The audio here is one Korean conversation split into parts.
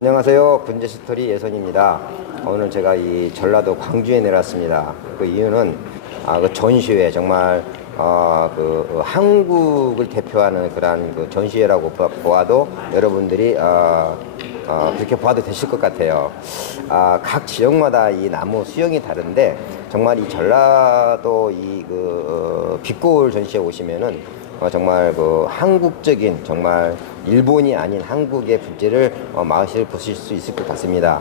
안녕하세요. 군제스토리 예선입니다. 오늘 제가 이 전라도 광주에 내렸습니다. 그 이유는 그 전시회 정말 한국을 대표하는 그런 그 전시회라고 보아도 여러분들이 그렇게 봐도 되실 것 같아요. 각 지역마다 이 나무 수영이 다른데 정말 이 전라도 빛고울 전시회 오시면은 정말 그 한국적인 정말 일본이 아닌 한국의 분재를 맛을 보실 수 있을 것 같습니다.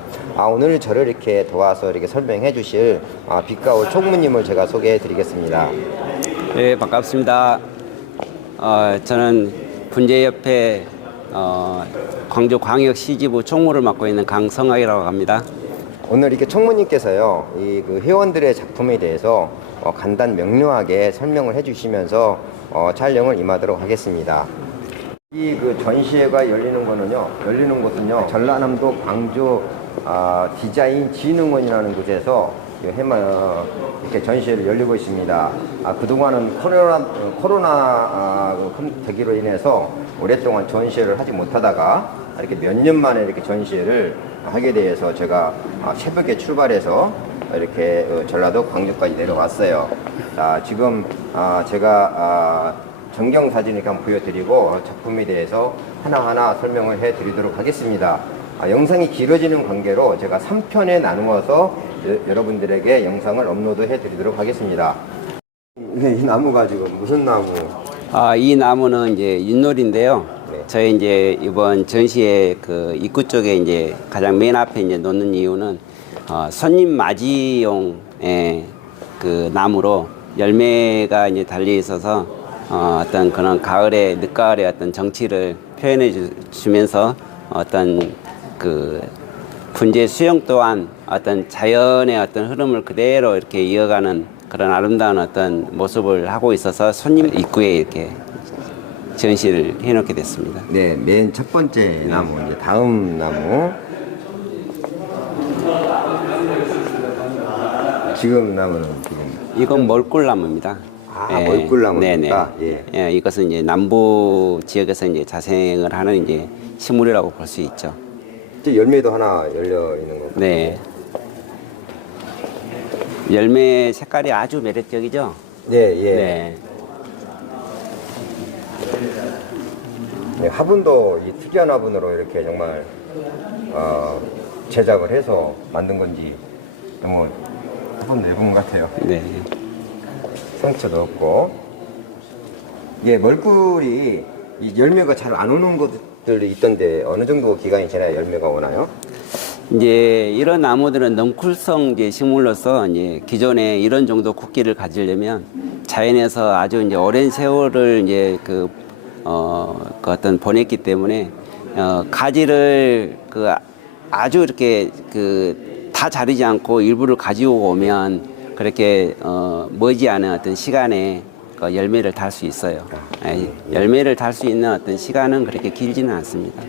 오늘 저를 이렇게 도와서 이렇게 설명해 주실 빛가울 총무님을 제가 소개해 드리겠습니다. 네, 반갑습니다. 저는 분재협회 광주광역시지부 총무를 맡고 있는 강성학이라고 합니다. 오늘 이렇게 총무님께서요, 그 회원들의 작품에 대해서 간단 명료하게 설명을 해주시면서 촬영을 임하도록 하겠습니다. 그 전시회가 열리는 곳은요, 전라남도 광주 디자인 진흥원이라는 곳에서 이렇게 전시회를 열리고 있습니다. 그동안은 코로나 되기로 인해서 오랫동안 전시회를 하지 못하다가 이렇게 몇 년 만에 이렇게 전시회를 하게 돼서 제가 새벽에 출발해서 이렇게 전라도 광주까지 내려왔어요. 지금 제가 전경 사진을 한번 보여드리고 작품에 대해서 하나하나 설명을 해드리도록 하겠습니다. 영상이 길어지는 관계로 제가 3편에 나누어서 여러분들에게 영상을 업로드 해드리도록 하겠습니다. 이 나무가 지금 무슨 나무? 이 나무는 이제 윷놀이인데요. 네. 저희 이제 이번 전시회 그 입구 쪽에 이제 가장 맨 앞에 이제 놓는 이유는 손님 맞이용의 그 나무로 열매가 이제 달려 있어서 어떤 그런 늦가을의 어떤 정취를 표현해 주면서 어떤 그 분재 수영 또한 어떤 자연의 어떤 흐름을 그대로 이렇게 이어가는 그런 아름다운 어떤 모습을 하고 있어서 손님 입구에 이렇게 전시를 해놓게 됐습니다. 네, 맨 첫 번째 나무, 이제 다음 나무. 지금 나무는 이건 멀꿀나무입니다. 멀꿀나무입니까? 네네. 예, 이것은 이제 남부 지역에서 이제 자생을 하는 이제 식물이라고 볼 수 있죠. 열매도 하나 열려 있는 거고. 네. 열매 색깔이 아주 매력적이죠. 네, 예. 네. 네, 화분도 이 특이한 화분으로 이렇게 정말 제작을 해서 만든 건지 너무 화분도 예쁜 것 같아요. 네. 상처도 없고. 예, 멀꿀이 이 열매가 잘 안 오는 것들이 있던데 어느 정도 기간이 지나야 열매가 오나요? 이제 이런 나무들은 넝쿨성 이제 식물로서 이제 기존에 이런 정도 굵기를 가지려면 자연에서 아주 이제 오랜 세월을 이제 그 어떤 보냈기 때문에 가지를 아주 이렇게 다 자르지 않고 일부를 가지고 오면 그렇게 머지않은 어떤 시간에 열매를 달 수 있어요. 열매를 달 수 있는 어떤 시간은 그렇게 길지는 않습니다.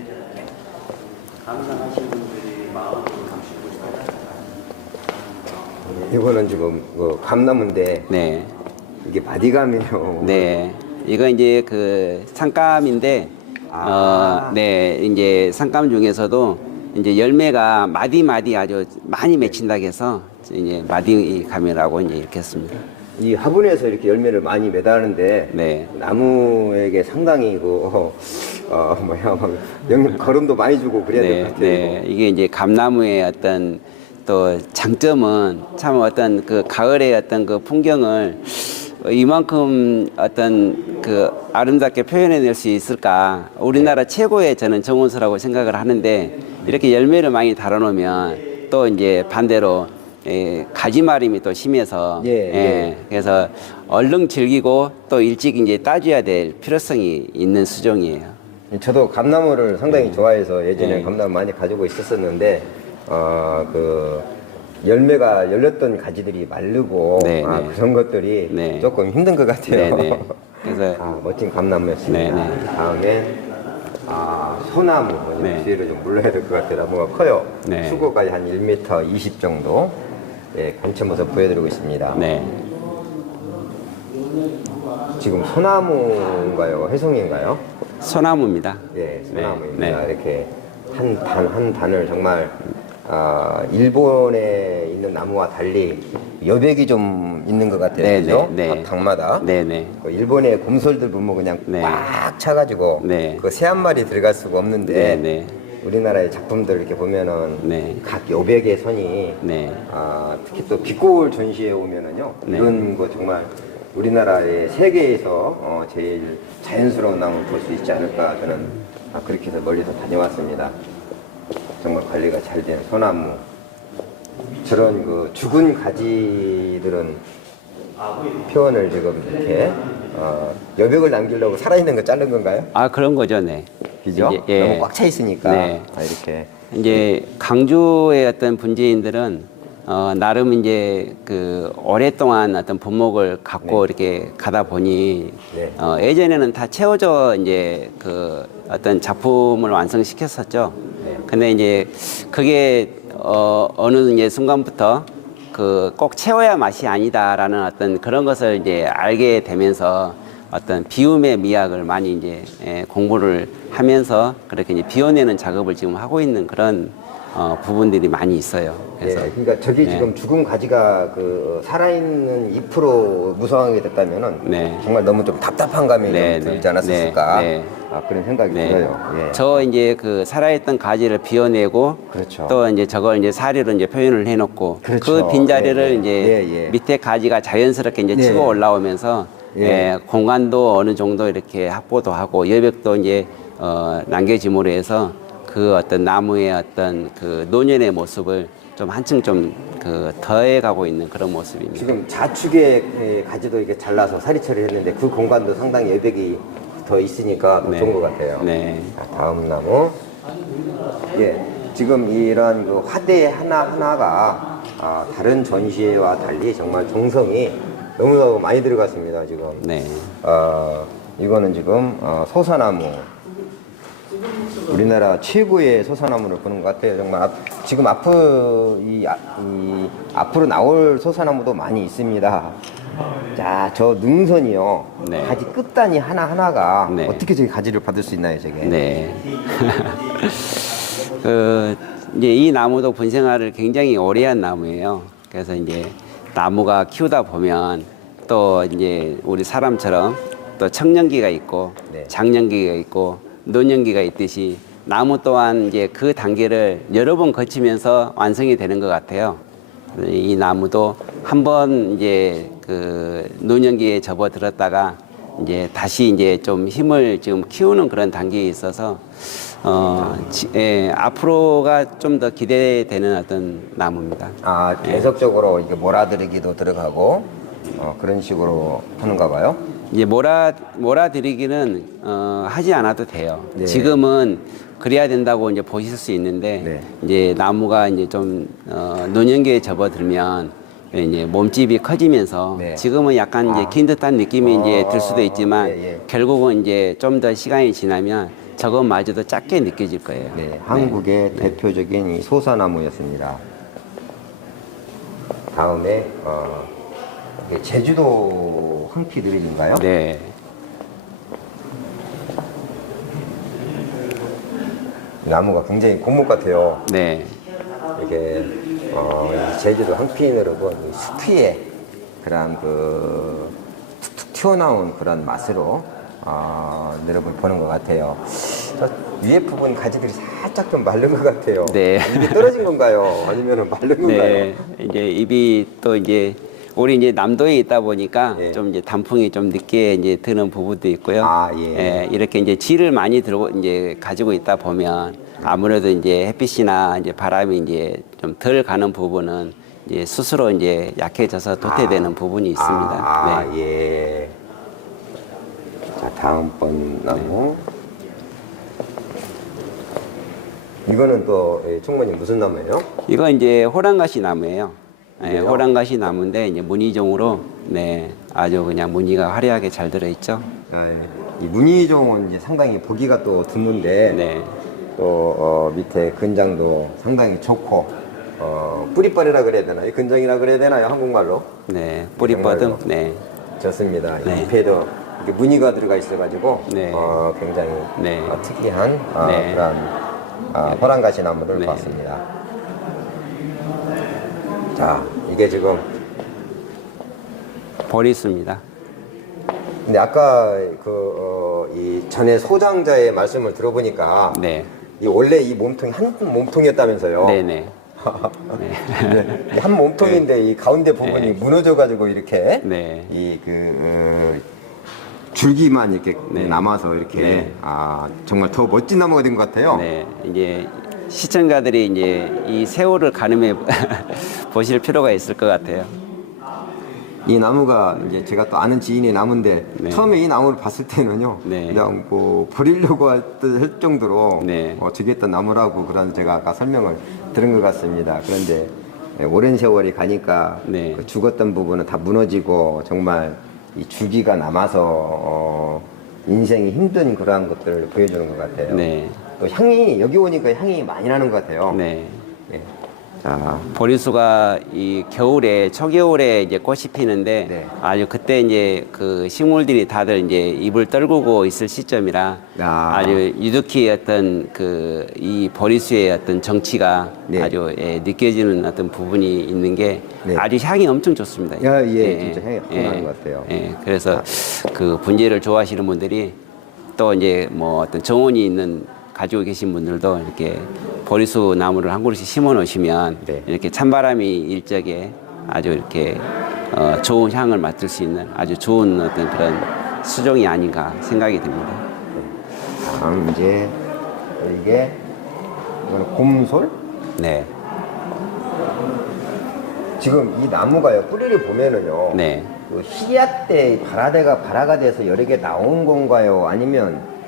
이거는 지금 감나무인데 네. 이게 마디감이에요. 네. 이거 이제 그 상감인데, 네. 이제 상감 중에서도 이제 열매가 마디 아주 많이 맺힌다고 해서 이제 마디감이라고 이제 이렇게 했습니다. 이 화분에서 이렇게 열매를 많이 매다는데 네. 나무에게 상당히 거름도 많이 주고 그래야 될 것 같아요. 네. 이게 이제 감나무의 어떤 또 장점은 참 어떤 그 가을의 어떤 그 풍경을 이만큼 어떤 그 아름답게 표현해낼 수 있을까. 우리나라 최고의 저는 정원수라고 생각을 하는데 이렇게 열매를 많이 달아놓으면 또 이제 반대로 가지마림이 또 심해서 그래서 얼른 즐기고 또 일찍 이제 따줘야 될 필요성이 있는 수종이에요. 저도 감나무를 상당히 좋아해서 예전에 감나무 많이 가지고 있었었는데 열매가 열렸던 가지들이 마르고 그런 것들이 조금 힘든 것 같아요. 그래서 멋진 감나무였습니다. 다음에 소나무 뒤를 좀 물러야 될 것 같아요. 나무가 커요. 수고가 한 1m 20 정도. 관체 모습 보여드리고 있습니다. 지금 소나무인가요? 해송인가요? 소나무입니다. 네, 소나무입니다. 이렇게 한 단을 정말 일본에 있는 나무와 달리 여백이 좀 있는 것 같아요. 네, 그죠? 네, 네. 각 당마다. 네네. 그 일본의 곰솔들 보면 그냥 네. 꽉 차가지고 네. 그 새 한 마리 들어갈 수가 없는데 네네. 우리나라의 작품들 이렇게 보면은 네. 각 여백의 선이 네. 특히 또 빛고울 전시회 오면은요 네. 이런 거 정말 우리나라의 세계에서 제일 자연스러운 나무를 볼 수 있지 않을까 저는 그렇게 해서 멀리서 다녀왔습니다. 정말 관리가 잘 된 소나무. 저런 그 죽은 가지들은 표현을 지금 이렇게 여백을 남기려고 살아있는 거 자른 건가요? 그런 거죠, 네. 그죠? 이제, 예. 너무 꽉 차 있으니까 네. 이렇게. 이제 강주의 어떤 분지인들은 나름 이제 그 오랫동안 어떤 분목을 갖고 이렇게 가다 보니 네. 예전에는 다 채워져 이제 그 어떤 작품을 완성시켰었죠. 근데 이제 그게 어느 이제 순간부터 그 꼭 채워야 맛이 아니다라는 어떤 그런 것을 이제 알게 되면서 어떤 비움의 미학을 많이 이제 공부를 하면서 그렇게 이제 비워내는 작업을 지금 하고 있는 그런 부분들이 많이 있어요. 그래서 네, 그러니까 저기 네. 지금 죽은 가지가 그 살아있는 잎으로 무성하게 됐다면은 네. 정말 너무 좀 답답한 감이 네, 좀 네. 들지 않았을까 네, 네. 그런 생각이 네. 들어요. 예. 저 이제 그 살아있던 가지를 비워내고 그렇죠. 또 이제 저걸 이제 사료로 이제 표현을 해놓고 그렇죠. 그 빈자리를 예, 예. 이제 예, 예. 밑에 가지가 자연스럽게 이제 예. 치고 올라오면서 예. 공간도 어느 정도 이렇게 확보도 하고 여백도 이제 남겨짐으로 해서 그 어떤 나무의 어떤 그 노년의 모습을 좀 한층 좀 그 더해가고 있는 그런 모습입니다. 지금 좌측에 가지도 이렇게 잘라서 사리 처리했는데 그 공간도 상당히 여백이 더 있으니까 더 네. 좋은 것 같아요. 네. 자, 다음 나무. 예, 지금 이런 그 화대 하나하나가 다른 전시회와 달리 정말 정성이 너무너무 많이 들어갔습니다, 지금. 네. 이거는 지금 소사나무. 우리나라 최고의 소사나무를 보는 것 같아요. 정말 지금 앞으로 나올 소사나무도 많이 있습니다. 자, 저 능선이요. 네. 가지 끝단이 하나하나가 네. 어떻게 저기 가지를 받을 수 있나요, 저게? 네. 그 이제 이 나무도 분생화를 굉장히 오래 한 나무예요. 그래서 이제 나무가 키우다 보면 또 이제 우리 사람처럼 또 청년기가 있고 네. 장년기가 있고 노년기가 있듯이 나무 또한 이제 그 단계를 여러 번 거치면서 완성이 되는 것 같아요. 이 나무도 한번 이제 그 노년기에 접어들었다가 이제 다시 이제 좀 힘을 지금 키우는 그런 단계에 있어서 앞으로가 좀 더 기대되는 어떤 나무입니다. 계속적으로 이게 몰아들이기도 들어가고 그런 식으로 하는가 봐요. 이제 몰아들이기는 하지 않아도 돼요. 네. 지금은 그래야 된다고 이제 보실 수 있는데 네. 이제 나무가 이제 좀 노년기에 접어들면 이제 몸집이 커지면서 네. 지금은 약간 이제 긴 듯한 느낌이 이제 들 수도 있지만 예, 예. 결국은 이제 좀 더 시간이 지나면 저것마저도 작게 느껴질 거예요. 네, 한국의 대표적인 이 소사나무였습니다. 다음에 이게 제주도 황피 느릿인가요? 네. 나무가 굉장히 고목 같아요. 네. 이게 이 제주도 황피인으로도 이 수피의 그런 그 툭툭 튀어나온 그런 맛으로 여러분 보는 것 같아요. 저 위에 부분 가지들이 살짝 좀 마른 것 같아요. 네. 이게 떨어진 건가요? 아니면 마른 건가요? 네. 이제 입이 또 이제 우리 이제 남도에 있다 보니까 예. 좀 이제 단풍이 좀 늦게 이제 드는 부분도 있고요. 예. 이렇게 이제 질을 많이 들고 이제 가지고 있다 보면 아무래도 이제 햇빛이나 이제 바람이 이제 좀 덜 가는 부분은 이제 스스로 이제 약해져서 도태되는 부분이 있습니다. 네. 예. 자, 다음번 나무. 이거는 또 총무님 무슨 나무예요? 이거 이제 호랑가시 나무예요. 네, 그래요? 호랑가시 나무인데 이제 무늬종으로 아주 그냥 무늬가 화려하게 잘 들어 있죠. 이 무늬종은 이제 상당히 보기가 또 드문데 네. 또 밑에 근장도 상당히 좋고 뿌리빨이라 그래야 되나요? 근장이라 그래야 되나요? 한국말로? 네. 뿌리뻗음. 정말로. 네. 좋습니다. 네. 잎에도 이렇게 무늬가 들어가 있어가지고 네. 굉장히 네. 특이한 네. 그런 호랑가시 나무를 네. 봤습니다. 자, 이게 지금 보리수입니다. 근데 아까 이 전에 소장자의 말씀을 들어보니까 네. 이 원래 이 몸통이 한 몸통이었다면서요. 네네. 네. 한 몸통인데 이 가운데 부분이 무너져가지고 이렇게 네. 줄기만 이렇게 네. 남아서 이렇게 네. 정말 더 멋진 나무가 된 것 같아요. 네. 이제 시청자들이 이제 이 세월을 가늠해 보실 필요가 있을 것 같아요. 이 나무가 이제 제가 또 아는 지인의 나무인데 네. 처음에 이 나무를 봤을 때는요 네. 그냥 뭐 버리려고 할 정도로 네. 저기했던 나무라고 그런 제가 아까 설명을 들은 것 같습니다. 그런데 오랜 세월이 가니까 네. 그 죽었던 부분은 다 무너지고 정말 이 줄기가 남아서 인생이 힘든 그러한 것들을 보여주는 것 같아요. 네. 또 향이 여기 오니까 향이 많이 나는 것 같아요. 네. 예. 자, 보리수가 이 겨울에 초겨울에 이제 꽃이 피는데 네. 아주 그때 이제 그 식물들이 다들 이제 입을 떨구고 있을 시점이라 아주 유득히 어떤 그 이 보리수의 어떤 정치가 네. 아주 느껴지는 어떤 부분이 있는 게 네. 아주 향이 엄청 좋습니다. 진짜 향이 확 나는 것 같아요. 그래서 그 분재를 좋아하시는 분들이 또 이제 뭐 어떤 정원이 있는 가지고 계신 분들도 이렇게 보리수 나무를 한 그루씩 심어 놓으시면 네. 이렇게 찬바람이 일 적에 아주 이렇게 좋은 향을 맡을 수 있는 아주 좋은 어떤 그런 수종이 아닌가 생각이 듭니다. 다음 이제 이게 이거는 곰솔? 네. 지금 이 나무가요 뿌리를 보면은요 네. 그 씨앗 때 발화가 돼서 여러 개 나온 건가요? 아니면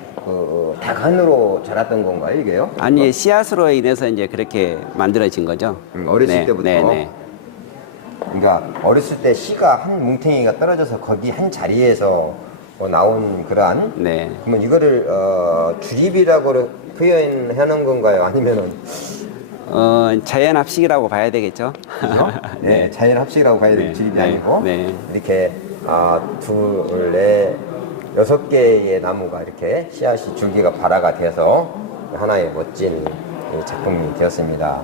다간으로 자랐던 건가요 이게요? 아니 씨앗으로 인해서 이제 그렇게 만들어진 거죠. 어렸을 네, 때부터. 네, 네. 그러니까 어렸을 때 씨가 한 뭉탱이가 떨어져서 거기 한 자리에서 나온 그러한. 네. 그러면 이거를 주립이라고 표현하는 건가요? 아니면은 자연 합식이라고 봐야 되겠죠. 그죠? 네, 자연 합식이라고 봐야 되는 주립이 네, 아니고 네. 이렇게 둘, 넷, 6개의 나무가 이렇게 씨앗이 줄기가 발화가 돼서 하나의 멋진 이 작품이 되었습니다.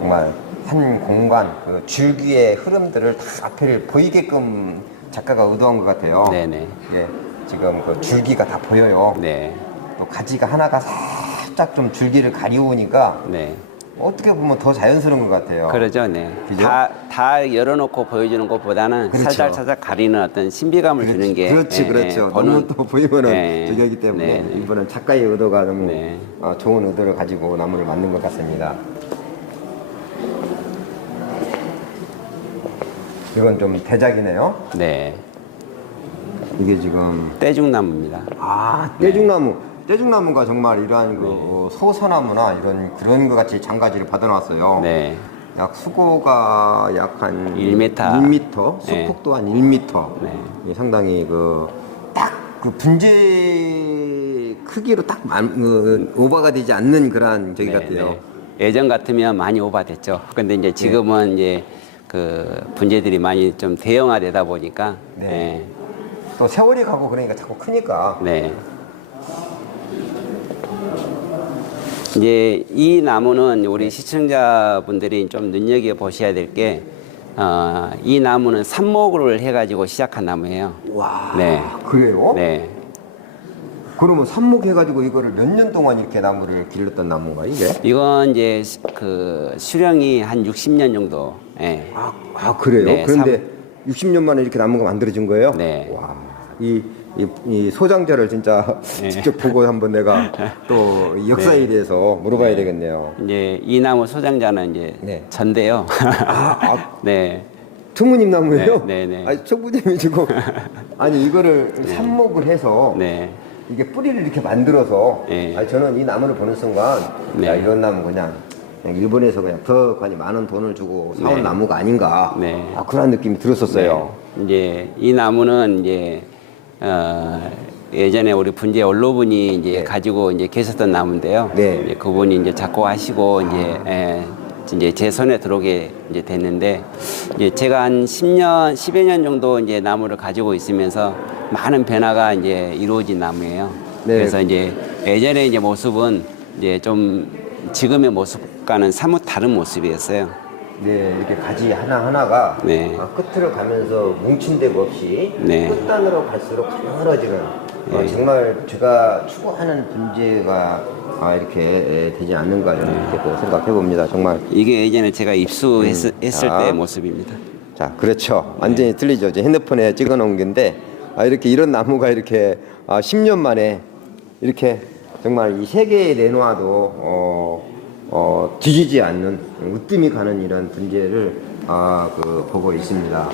정말 한 공간 그 줄기의 흐름들을 다 앞을 보이게끔 작가가 의도한 것 같아요. 네네. 예, 지금 그 줄기가 다 보여요. 네. 또 가지가 하나가 살짝 좀 줄기를 가리우니까 네. 어떻게 보면 더 자연스러운 것 같아요. 그러죠, 네. 그죠? 다 열어놓고 보여주는 것보다는 그렇죠. 살짝 가리는 어떤 신비감을 주는 게. 그렇지, 예, 그렇죠. 예, 너무 또 보이면은 예, 저기 하기 때문에 네, 네. 이번엔 작가의 의도가 너무 네. 좋은 의도를 가지고 나무를 만든 것 같습니다. 이건 좀 대작이네요. 네. 이게 지금 떼죽나무입니다. 떼죽나무. 떼죽나무가 정말 이러한 그 소사나무나 이런 그런 것 같이 장가지를 받아놨어요. 네. 약 수고가 약 한 1m. 1m, 네. 수폭도 한 1m. 네. 이 상당히 딱 그 분재 크기로 딱 오버가 되지 않는 그런 저기 같아요. 예전 같으면 많이 오버됐죠. 근데 이제 지금은 이제 그 분재들이 많이 좀 대형화되다 보니까. 네. 또 세월이 가고 그러니까 자꾸 크니까. 네. 이제 이 나무는 우리 시청자분들이 좀 눈여겨 보셔야 될 게, 이 나무는 삽목을 해가지고 시작한 나무예요. 와. 네. 그래요? 네. 그러면 삽목해가지고 이거를 몇 년 동안 이렇게 나무를 길렀던 나무인가 이게? 이건 이제 그 수령이 한 60년 정도. 예. 그래요? 네, 그런데 60년 만에 이렇게 나무가 만들어진 거예요? 네. 와. 이 소장자를 진짜 네. 직접 보고 한번 내가 또 역사에 대해서 물어봐야 되겠네요. 이제 이 나무 소장자는 이제 네. 전데요. 네. 네. 청무님 나무예요? 네, 네, 네. 아니, 청무님이 지금 아니 이거를 삽목을 해서 네. 이게 뿌리를 이렇게 만들어서 네. 아니, 저는 이 나무를 보는 순간 네. 야, 이런 나무 그냥 일본에서 그냥 더 많은 돈을 주고 사온 네. 나무가 아닌가 네. 그런 느낌이 들었었어요. 이제 이 나무는 이제 예전에 우리 분재 원로분이 이제 네. 가지고 이제 계셨던 나무인데요. 네. 이제 그분이 이제 작곡하시고 이제 제 손에 들어오게 이제 됐는데 이제 제가 한 10여 년 정도 이제 나무를 가지고 있으면서 많은 변화가 이제 이루어진 나무예요. 네. 그래서 이제 예전에 이제 모습은 이제 좀 지금의 모습과는 사뭇 다른 모습이었어요. 네, 이렇게 가지 하나하나가 네. 끝을 가면서 뭉친 데가 없이 네. 끝단으로 갈수록 가늘어지는 네. 정말 제가 추구하는 분재가 이렇게 되지 않는가 이렇게 또 생각해 봅니다. 정말. 이게 예전에 제가 입수했을 자. 때의 모습입니다. 자, 그렇죠. 완전히 틀리죠. 제 핸드폰에 찍어 놓은 건데 이렇게 이런 나무가 이렇게 10년 만에 이렇게 정말 이 세계에 내놓아도 뒤지지 않는 으뜸이 가는 이런 분재를 보고 있습니다.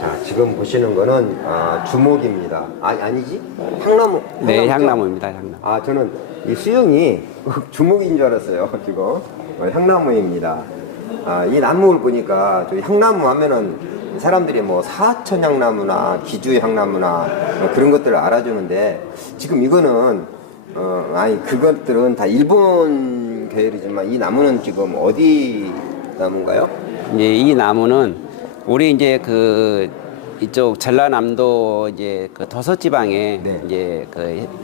자, 지금 보시는 거는 주목입니다. 아니지? 향나무. 네, 향나무죠? 향나무입니다. 향나무. 저는 이 수영이 주목인 줄 알았어요. 지금 향나무입니다. 이 나무를 보니까 저 향나무 하면은 사람들이 뭐 사천 향나무나 기주 향나무나 그런 것들을 알아주는데 지금 이거는 그것들은 다 일본 계열이지만 이 나무는 지금 어디 나무인가요? 이제 이 나무는 우리 이제 이쪽 전라남도 이제 도서 지방에 네. 이제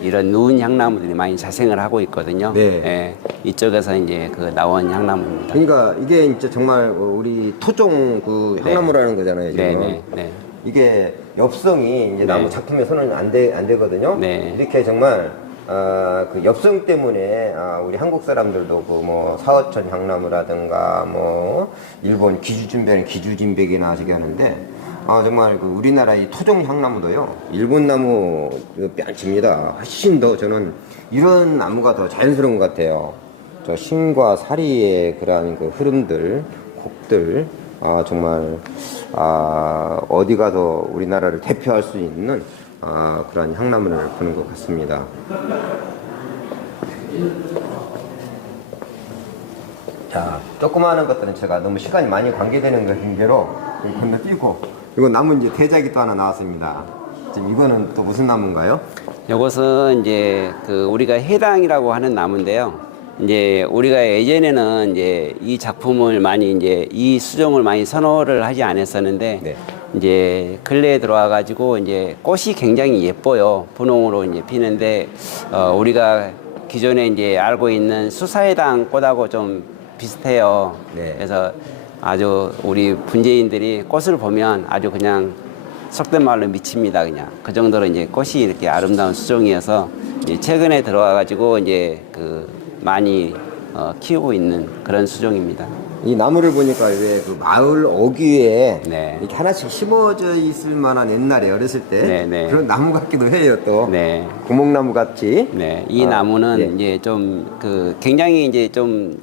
이런 누운 향나무들이 많이 자생을 하고 있거든요. 네. 예, 이쪽에서 이제 나온 향나무입니다. 그러니까 이게 진짜 정말 우리 토종 향나무라는 거잖아요. 지금. 네, 네. 이게 엽성이 이제 네. 나무 작품에 손은 안 되거든요. 네. 이렇게 정말 그 엽성 때문에 우리 한국 사람들도 뭐 사어천 향나무라든가 뭐 일본 기주진백은 기주진백이나 저기 하는데 정말 우리나라 이 토종 향나무도요 일본 나무 뺨칩니다. 훨씬 더 저는 이런 나무가 더 자연스러운 것 같아요. 저 신과 사리의 그러한 흐름들, 곡들 정말 어디 가도 우리나라를 대표할 수 있는 그런 향나무를 보는 것 같습니다. 자, 조그마한 것들은 제가 너무 시간이 많이 관계되는 관계로 건너뛰고 이거 나무 이제 대작이 또 하나 나왔습니다. 지금 이거는 또 무슨 나무인가요? 이것은 이제 우리가 해당이라고 하는 나무인데요. 이제 우리가 예전에는 이제 이 작품을 많이 이제 이 수종을 많이 선호를 하지 않았었는데 네. 이제 근래에 들어와 가지고 이제 꽃이 굉장히 예뻐요. 분홍으로 이제 피는데 우리가 기존에 이제 알고 있는 수사해당 꽃하고 좀 비슷해요. 네. 그래서 아주 우리 분재인들이 꽃을 보면 아주 그냥 속된 말로 미칩니다. 그냥 그 정도로 이제 꽃이 이렇게 아름다운 수종이어서 이제 최근에 들어와 가지고 이제 많이 키우고 있는 그런 수종입니다. 이 나무를 보니까 왜 마을 어귀에 네. 이렇게 하나씩 심어져 있을 만한 옛날에 어렸을 때 네, 네. 그런 나무 같기도 해요. 또 네. 구목나무 같이. 네, 이 나무는 네. 이제 좀 굉장히 이제 좀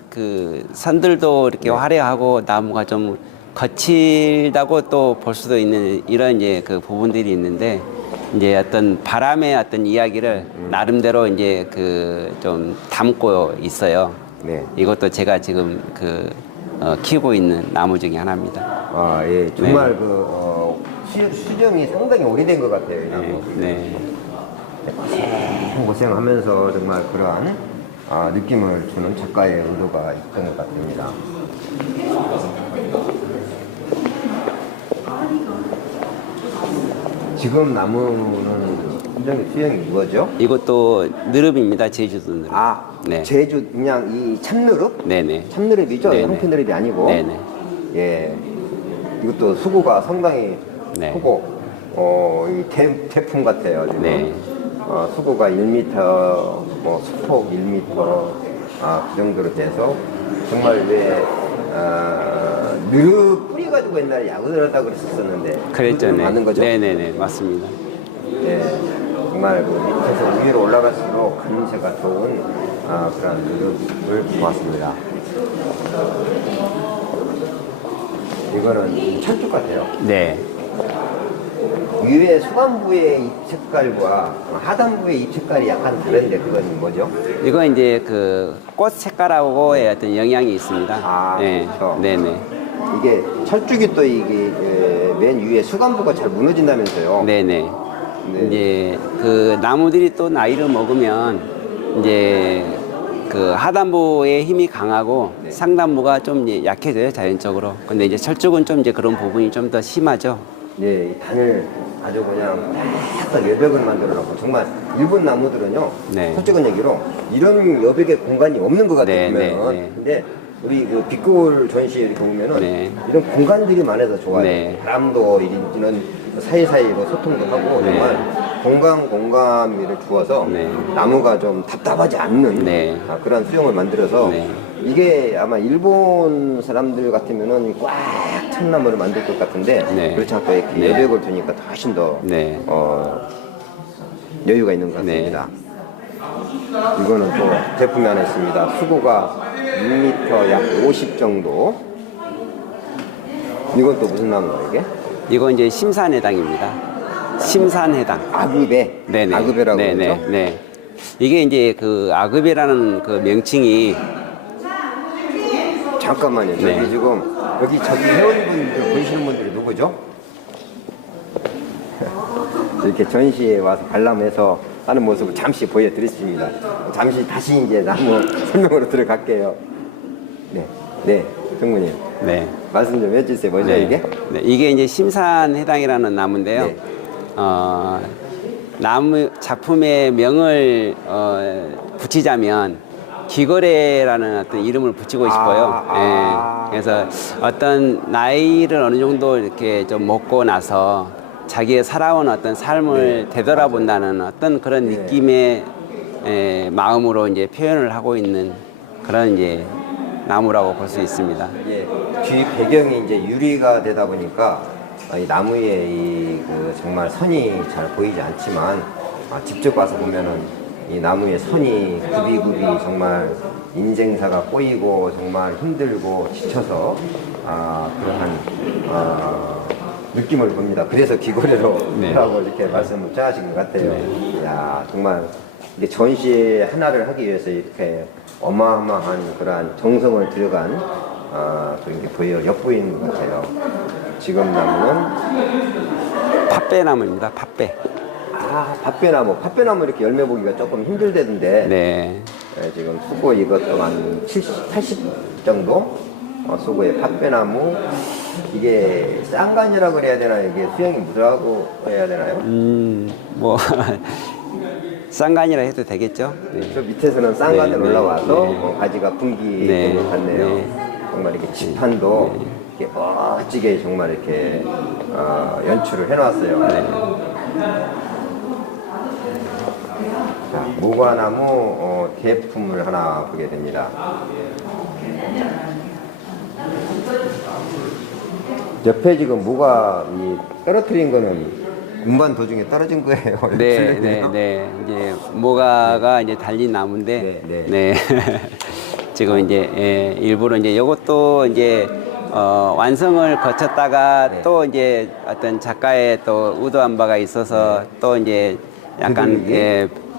선들도 이렇게 화려하고 나무가 좀 거칠다고 또 볼 수도 있는 이런 이제 부분들이 있는데 이제 어떤 바람의 어떤 이야기를 나름대로 이제 좀 담고 있어요. 네. 이것도 제가 지금 키우고 있는 나무 중에 하나입니다. 예, 정말 수정이 상당히 오래된 것 같아요. 이 나무. 네. 고생하면서 정말 그러한 느낌을 주는 작가의 의도가 있던 것 같습니다. 지금 나무는 수영이 뭐죠? 이것도 느릅입니다. 제주도 느릅. 네. 제주 그냥 이 참느릅? 네네. 참느릅이죠? 네네. 형태느릅이 아니고. 네네. 예. 이것도 수고가 상당히 네. 크고 이 태풍 같아요. 지금. 네. 수고가 1m, 수폭 1m, 그 정도로 돼서 정말 느릅 뿌리 가지고 옛날에 야구를 하다고 그랬었는데. 그랬죠. 네. 맞는 거죠? 네네네. 맞습니다. 예, 정말 밑에서 위로 올라갈수록 감새가 좋은 그런 느릅을 보았습니다. 이거는 철쭉 같아요. 네. 위에 수간부의 잎 색깔과 하단부의 잎 색깔이 약간 다른데 그건 뭐죠? 이거 이제 꽃 색깔하고의 어떤 영향이 있습니다. 네. 그렇죠. 네네. 이게 철쭉이 또 이게 맨 위에 수간부가 잘 무너진다면서요? 네네. 네. 이제 나무들이 또 나이를 먹으면 이제 하단부의 힘이 강하고 상단부가 좀 이제 약해져요, 자연적으로. 근데 이제 철쭉은 좀 이제 그런 부분이 좀 더 심하죠. 네, 이 단을 아주 그냥 딱 여백을 만들어 놓고 정말 일본 나무들은요. 네. 솔직한 얘기로 이런 여백의 공간이 없는 것 같아요. 네, 보면은. 네, 네. 근데 우리 그 빛거울 전시회 이렇게 보면은 네. 이런 공간들이 많아서 좋아요. 네. 바람도 이런 사이사이로 소통도 하고 네. 정말 공감을 주어서 네. 나무가 좀 답답하지 않는 네. 그런 수영을 만들어서 네. 이게 아마 일본 사람들 같으면은 꽉 찬 나무를 만들 것 같은데 네. 그렇지 않고 이렇게 네. 여백을 두니까 훨씬 더 네. 여유가 있는 것 같습니다. 이거는 또 제품이 하나 있습니다. 수고가 6m 약 50 정도. 이건 또 무슨 나무예요 이게? 이건 이제 심산해당입니다. 심산해당. 아급에. 네네. 아급에라고 네네. 그러죠? 네. 이게 이제 그 아급이라는 그 명칭이 잠깐만요. 저기 네. 지금 저기 회원분들 보이시는 분들이 누구죠? 이렇게 전시에 와서 관람해서 하는 모습을 잠시 보여드리겠습니다. 잠시 다시 이제 나무 설명으로 들어갈게요. 네, 네, 성무님 네. 말씀 좀 해주세요. 뭐죠 네. 이게? 네. 이게 이제 심산해당이라는 나무인데요. 네. 나무 작품의 명을 붙이자면 기거래라는 어떤 이름을 붙이고 싶어요. 예. 그래서 어떤 나이를 어느 정도 이렇게 좀 먹고 나서 자기의 살아온 어떤 삶을 되돌아본다는 어떤 그런 느낌의 마음으로 이제 표현을 하고 있는 그런 이제 나무라고 볼 수 있습니다. 예, 뒤 배경이 이제 유리가 되다 보니까 이 나무에 그 정말 선이 잘 보이지 않지만 직접 와서 보면은 이 나무의 선이 굽이굽이 정말 인생사가 꼬이고 정말 힘들고 지쳐서 그러한 느낌을 봅니다. 그래서 귀걸이로 네. 라고 이렇게 말씀을 짜하신 것 같아요. 야 정말 이게 전시 하나를 하기 위해서 이렇게 어마어마한 그러한 정성을 들여간 그런 게 보여 엿보이는 것 같아요. 지금 나무는 팥배나무입니다. 팥배. 팥배나무 이렇게 열매 보기가 조금 힘들대던데 네. 지금 수고 이것도 한 70, 80 정도 수고의 팥배나무 이게 쌍간이라고 그래야 되나요? 이게 수영이 무라고 해야 되나요? 뭐 쌍간이라 해도 되겠죠. 네. 저 밑에서는 쌍간에 네, 네, 올라와서 네. 가지가 분기 네, 된것 같네요. 네. 정말 이렇게 지판도 이렇게 멋지게 정말 이렇게 연출을 해놨어요. 자, 무화나무 대품을 하나 보게 됩니다. 옆에 지금 무가 떨어뜨린 거는 운반 도중에 떨어진 거예요. 네, 네, 네. 이제 모가가 이제 달린 나무인데, 네, 네. 지금 이제 일부러 이제 이것도 이제 완성을 거쳤다가 네. 또 이제 어떤 작가의 또 의도한 바가 있어서 또 이제 약간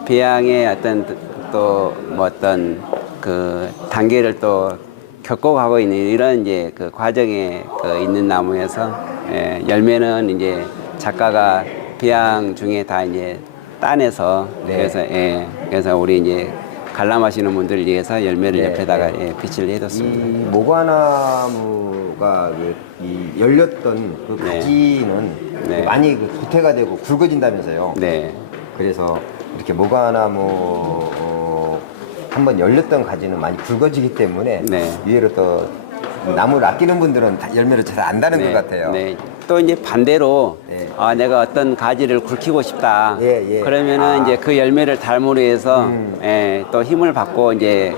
배양의 어떤 또 뭐 어떤 그 단계를 또 겪어가고 있는 이런 이제 그 과정에 있는 나무여서 열매는 이제 작가가 배양 중에 다 이제 따내서 네. 그래서 우리 이제 관람하시는 분들을 위해서 열매를 네, 옆에다가 네. 비치를 이 해뒀습니다. 모과나무가 이 열렸던 그 네. 가지는 네. 많이 그 도태가 되고 굵어진다면서요. 네, 그래서 이렇게 모과나무 한번 열렸던 가지는 많이 굵어지기 때문에 네. 위에로 또 나무를 아끼는 분들은 열매를 잘 안 다는 것 같아요. 네. 또 이제 반대로 네. 내가 어떤 가지를 굵히고 싶다. 예, 예. 그러면은 이제 그 열매를 달므로 해서 또 힘을 받고 이제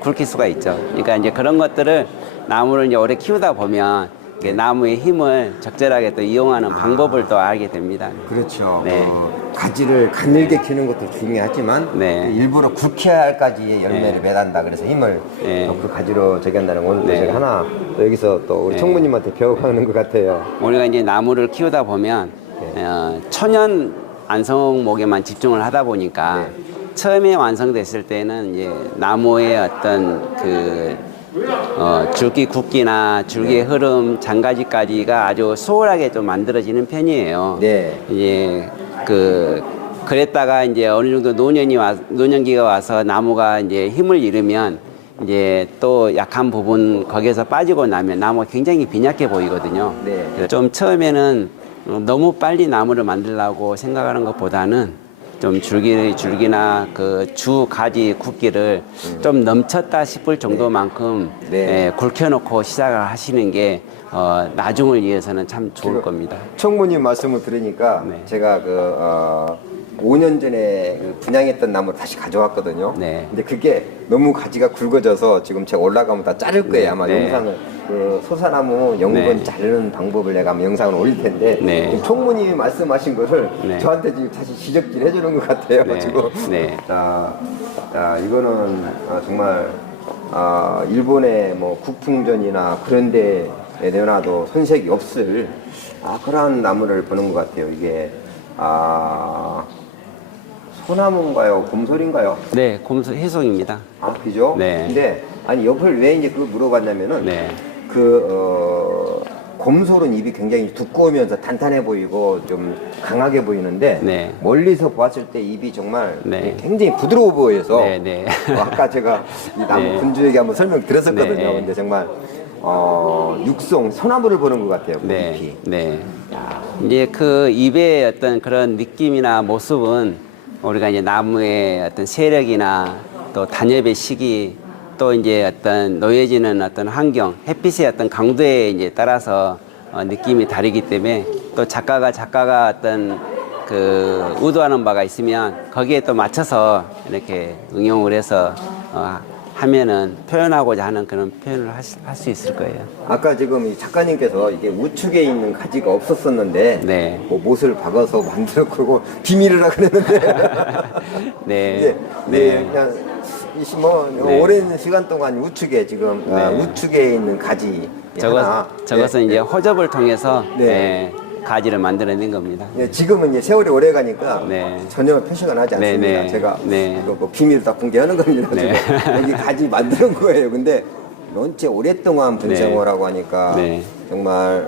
굵힐 수가 있죠. 그러니까 이제 그런 것들을 나무를 이제 오래 키우다 보면 이게 나무의 힘을 적절하게 또 이용하는 방법을 또 알게 됩니다. 그렇죠. 네. 가지를 가늘게 키우는 것도 중요하지만 네. 일부러 굵게 할 가지의 열매를 매단다. 그래서 힘을 네. 그 가지로 저기 한다는 오늘 또 네. 제가 하나 또 여기서 또 우리 청무님한테 배워가는 것 같아요. 우리가 이제 나무를 키우다 보면 천연 완성목에만 집중을 하다 보니까 처음에 완성됐을 때는 이제 나무의 어떤 그 줄기 굵기나 줄기의 흐름, 장가지까지가 아주 소홀하게 좀 만들어지는 편이에요. 네. 이제 그랬다가 이제 어느 정도 노년기가 와서 나무가 이제 힘을 잃으면 이제 또 약한 부분 거기에서 빠지고 나면 나무가 굉장히 빈약해 보이거든요. 네. 그래서 좀 처음에는 너무 빨리 나무를 만들려고 생각하는 것보다는 좀 줄기나 그 주 가지 굵기를 좀 넘쳤다 싶을 정도만큼 네. 예, 굵혀놓고 시작을 하시는 게 나중을 위해서는 참 좋을 겁니다. 총무님 말씀을 들으니까 네. 제가 5년 전에 그 분양했던 나무를 다시 가져왔거든요. 네. 근데 그게 너무 가지가 굵어져서 지금 제가 올라가면 다 자를 거예요. 네. 아마 네. 영상을 그 소사나무 연근 네. 자르는 방법을 내가 아마 영상을 올릴 텐데 네. 지금 총무님이 말씀하신 거를 네. 저한테 지금 다시 지적질 해주는 것 같아요. 네. 지금. 네. 자, 이거는 정말 일본의 뭐 국풍전이나 그런 데에 내놔도 손색이 없을 그러한 나무를 보는 것 같아요. 이게 소나무인가요? 곰솔인가요? 네, 곰소 해송입니다. 그죠? 네. 근데 아니 이걸 왜 이제 그걸 물어봤냐면은 네. 곰솔은 입이 굉장히 두꺼우면서 단단해 보이고 좀 강하게 보이는데 네. 멀리서 보았을 때 입이 정말 네. 굉장히 부드러워 보여서 네, 네. 아까 제가 이 나무 네. 분주에게 한번 설명 드렸었거든요. 네. 근데 정말 육송 소나무를 보는 것 같아요. 그 네, 잎이. 네. 이제 그 잎의 어떤 그런 느낌이나 모습은 우리가 이제 나무의 어떤 세력이나 또 단엽의 시기 또 이제 어떤 놓여지는 어떤 환경, 햇빛의 어떤 강도에 이제 따라서 느낌이 다르기 때문에 또 작가가 어떤 그 의도하는 바가 있으면 거기에 또 맞춰서 이렇게 응용을 해서 하면은 표현하고자 하는 그런 표현을 할 수 있을 거예요. 아까 지금 이 작가님께서 이게 우측에 있는 가지가 없었었는데 네. 뭐 못을 박아서 만들었고 비밀이라 그랬는데 네. 네. 그냥 네. 오랜 시간 동안 우측에 지금 네. 우측에 있는 가지 하나 저것은 이제 허접을 통해서 네. 예, 가지를 만들어낸 겁니다. 지금은 이제 세월이 오래 가니까 네. 전혀 표시가 나지 네, 않습니다. 네. 제가 네. 이거 뭐 비밀을 다 공개하는 겁니다. 네. 지금 여기 가지 만드는 거예요. 근데 넌체 오랫동안 분생호라고 하니까 네. 정말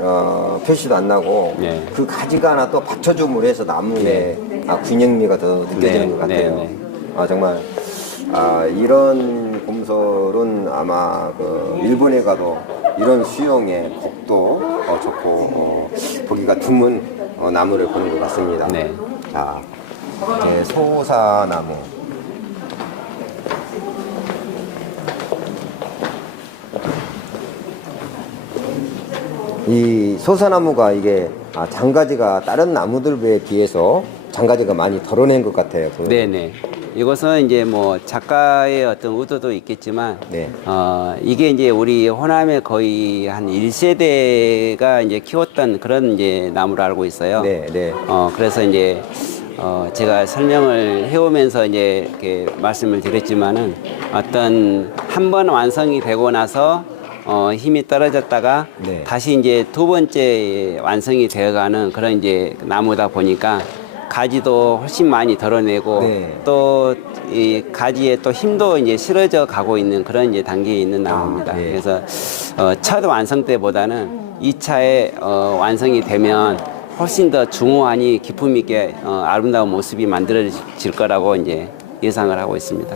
표시도 안 나고 네. 그 가지가 하나 또 받쳐줌으로 해서 나무의 균형미가 더 느껴지는 네. 것 같아요. 네. 정말 이런 곰솔은 아마 그 일본에 가도 이런 수용의 곡도 좋고 보기가 드문 나무를 보는 것 같습니다. 네. 자, 이제 소사나무. 이 소사나무가 이게 장가지가 다른 나무들에 비해서 장가지가 많이 덜어낸 것 같아요. 네네. 이것은 이제 뭐 작가의 어떤 의도도 있겠지만, 네. 이게 이제 우리 호남의 거의 한 1세대가 이제 키웠던 그런 이제 나무를 알고 있어요. 네, 네. 그래서 이제, 제가 설명을 해오면서 이제 이렇게 말씀을 드렸지만은 어떤 한 번 완성이 되고 나서 힘이 떨어졌다가 네. 다시 이제 두 번째 완성이 되어가는 그런 이제 나무다 보니까 가지도 훨씬 많이 덜어내고 네. 또 이 가지에 또 힘도 이제 실어져 가고 있는 그런 이제 단계에 있는 나무입니다. 네. 그래서 첫 완성 때보다는 2차에 완성이 되면 훨씬 더 중후하니 기품 있게 아름다운 모습이 만들어질 거라고 이제 예상을 하고 있습니다.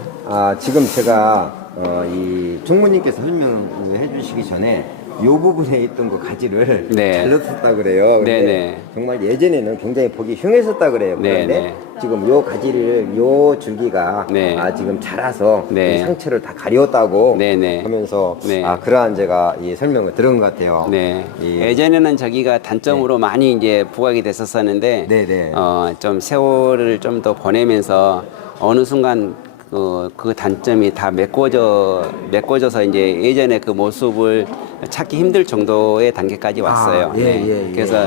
지금 제가 이 총무님께서 설명해 주시기 전에 이 부분에 있던 그 가지를 네. 잘랐었다 그래요. 근데 네네. 정말 예전에는 굉장히 보기 흉했었다 그래요. 그런데 네네. 지금 요 가지를 요 줄기가 네. 지금 자라서 네. 이 상처를 다 가리웠다고 네네. 하면서 네. 그러한 제가 이 설명을 들은 것 같아요. 네. 이- 예전에는 저기가 단점으로 많이 이제 부각이 됐었었는데, 네네. 좀 세월을 좀 더 보내면서 어느 순간 그 단점이 다 메꿔져서 이제 예전에 그 모습을 찾기 힘들 정도의 단계까지 왔어요. 예, 네. 예, 예, 그래서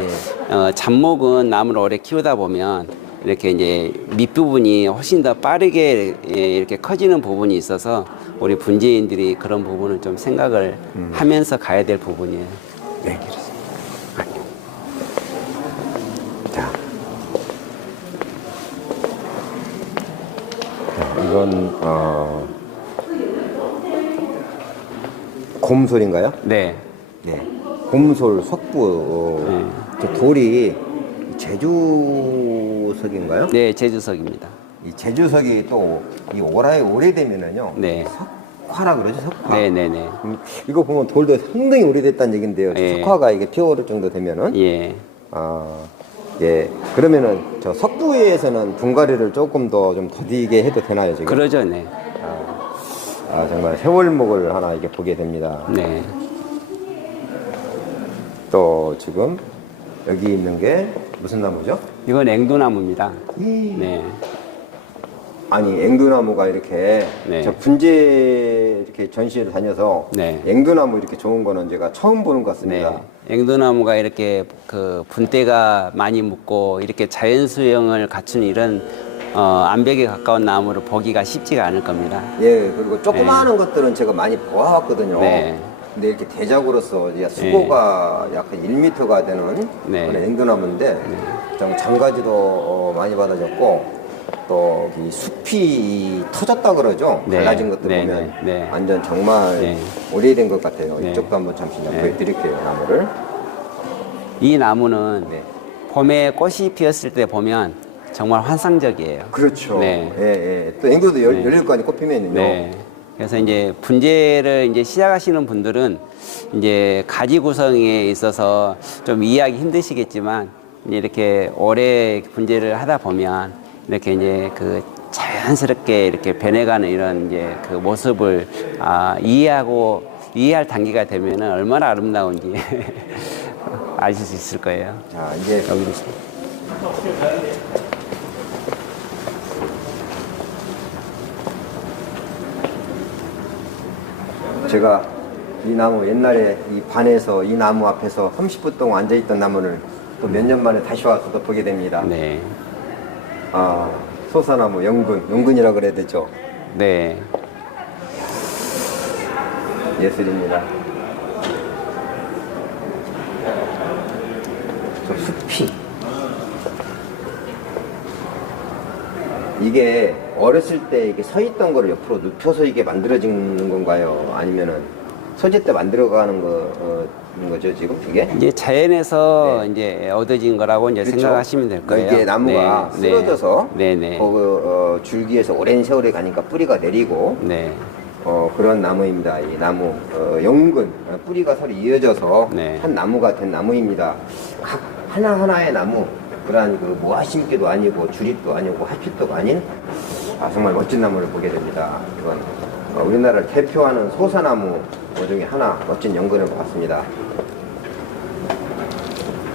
잡목은 나무를 오래 키우다 보면 이렇게 이제 밑부분이 훨씬 더 빠르게 이렇게 커지는 부분이 있어서 우리 분재인들이 그런 부분을 좀 생각을 하면서 가야 될 부분이에요. 네, 그렇습니다. 자. 이건 곰솔인가요? 네. 네. 곰솔 석부 저 돌이 제주석인가요? 네, 제주석입니다. 이 제주석이 또 이 오래되면은요. 네. 석화라 그러죠, 석화. 네네네. 이거 보면 돌도 상당히 오래됐다는 얘긴데요. 예. 석화가 이게 피어오를 정도 되면은 예. 예. 그러면은 저 석부위에서는 분갈이를 조금 더 좀 더디게 해도 되나요, 지금? 그러죠, 네. 아, 정말 세월목을 하나 이렇게 보게 됩니다. 네. 또 지금 여기 있는 게 무슨 나무죠? 이건 앵두나무입니다. 네. 아니, 앵두나무가 이렇게 네. 저 분재 이렇게 전시회를 다녀서 네. 앵두나무 이렇게 좋은 거는 제가 처음 보는 것 같습니다. 네. 앵두나무가 이렇게 그 분대가 많이 묻고 이렇게 자연 수영을 갖춘 이런 암벽에 가까운 나무를 보기가 쉽지가 않을 겁니다. 예, 그리고 조그마한 것들은 제가 많이 보아왔거든요. 네. 근데 이렇게 대작으로서 이제 수고가 약간 1m가 되는 네. 그런 앵두나무인데 좀 장가지도 많이 받아졌고 또 이 숲이 터졌다 그러죠. 네. 갈라진 것들 네, 보면 네, 네. 완전 정말 네. 오래된 것 같아요. 네. 이쪽도 한번 잠시 네. 보여드릴게요, 나무를. 이 나무는 네. 봄에 꽃이 피었을 때 보면 정말 환상적이에요. 그렇죠. 네. 예, 예. 또 앵두도 열릴 거 아니에요, 꽃 피면은요. 네. 그래서 이제 분재를 이제 시작하시는 분들은 이제 가지 구성에 있어서 좀 이해하기 힘드시겠지만 이제 이렇게 오래 분재를 하다 보면 이렇게 이제 그 자연스럽게 이렇게 변해가는 이런 이제 그 모습을 이해할 단계가 되면은 얼마나 아름다운지 아실 수 있을 거예요. 자, 이제 여기도 제가 이 나무 옛날에 이 반에서 이 나무 앞에서 30분 동안 앉아있던 나무를 또 몇 년 만에 다시 와서 또 보게 됩니다. 네. 아, 소사나무 용근이라고 그래야 되죠. 네. 예술입니다. 저 숲이 이게 어렸을 때 이게 서 있던 거를 옆으로 눕혀서 이게 만들어지는 건가요? 아니면은 소재 때 만들어가는 거죠 지금 이게? 이제 자연에서 네. 이제 얻어진 거라고 이제 그렇죠? 생각하시면 될 거예요. 이게 나무가 네, 쓰러져서 네, 네, 그 줄기에서 오랜 세월이 가니까 뿌리가 내리고 네, 그런 나무입니다. 이 나무 연근 뿌리가 서로 이어져서 네. 한 나무가 된 나무입니다. 각 하나하나의 나무 그러한 그 모아심기도 아니고 주립도 아니고 하필도 아닌 정말 멋진 나무를 보게 됩니다. 이건 우리나라를 대표하는 소사나무 중에 하나 멋진 연근을 봤습니다.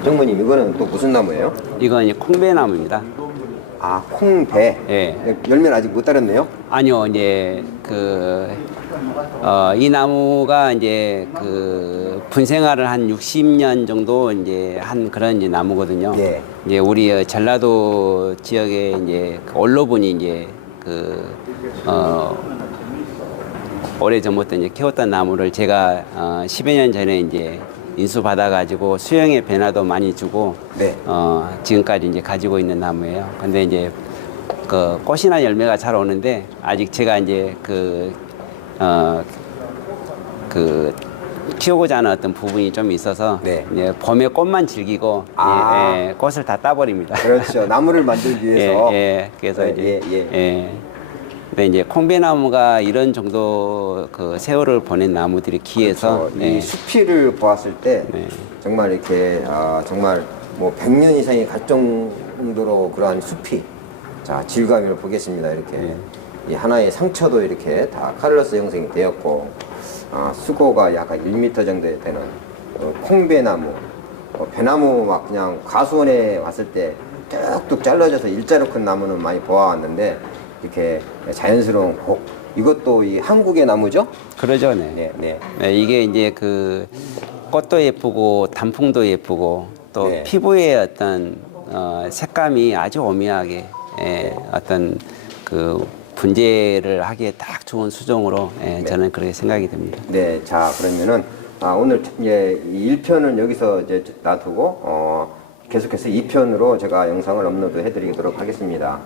정모님 이거는 또 무슨 나무예요? 이건 이제 콩배나무입니다. 아, 콩배. 예. 열매는 아직 못 따렸네요. 아니요, 이제 이 나무가 이제 그 분생활을 한 60년 정도 이제 한 그런 이제 나무거든요. 예. 이제 우리 전라도 지역에 이제 그 원로분이 이제 오래전부터 이제 키웠던 나무를 제가 10여 년 전에 이제 인수받아가지고 수영의 변화도 많이 주고 네. 지금까지 이제 가지고 있는 나무예요. 근데 이제 그 꽃이나 열매가 잘 오는데 아직 제가 이제 키우고자 하는 어떤 부분이 좀 있어서 네. 이제 봄에 꽃만 즐기고 꽃을 다 따버립니다. 그렇죠. 나무를 만들기 위해서. 그래서 이제 예. 근데 이제 콩배나무가 이런 정도 그 세월을 보낸 나무들이 귀해서 그렇죠. 이 숲이를 보았을 때 네. 정말 이렇게 정말 뭐 100년 이상이 갈 정도로 그러한 숲이 자 질감을 보겠습니다. 이렇게 이 하나의 상처도 이렇게 다 카를로스 형성이 되었고 수고가 약간 1m 정도 되는 콩배나무 배나무 막 그냥 가수원에 왔을 때 뚝뚝 잘라져서 일자로 큰 나무는 많이 보아왔는데 이렇게 자연스러운 곡 이것도 이 한국의 나무죠? 그러죠, 네. 네, 이게 이제 그 꽃도 예쁘고 단풍도 예쁘고 또 네. 피부의 어떤 색감이 아주 오묘하게 어떤 그 분재를 하기에 딱 좋은 수종으로 저는 그렇게 생각이 됩니다. 네, 자 그러면은 오늘 이제 1편은 여기서 이제 놔두고 계속해서 2편으로 제가 영상을 업로드 해드리도록 하겠습니다.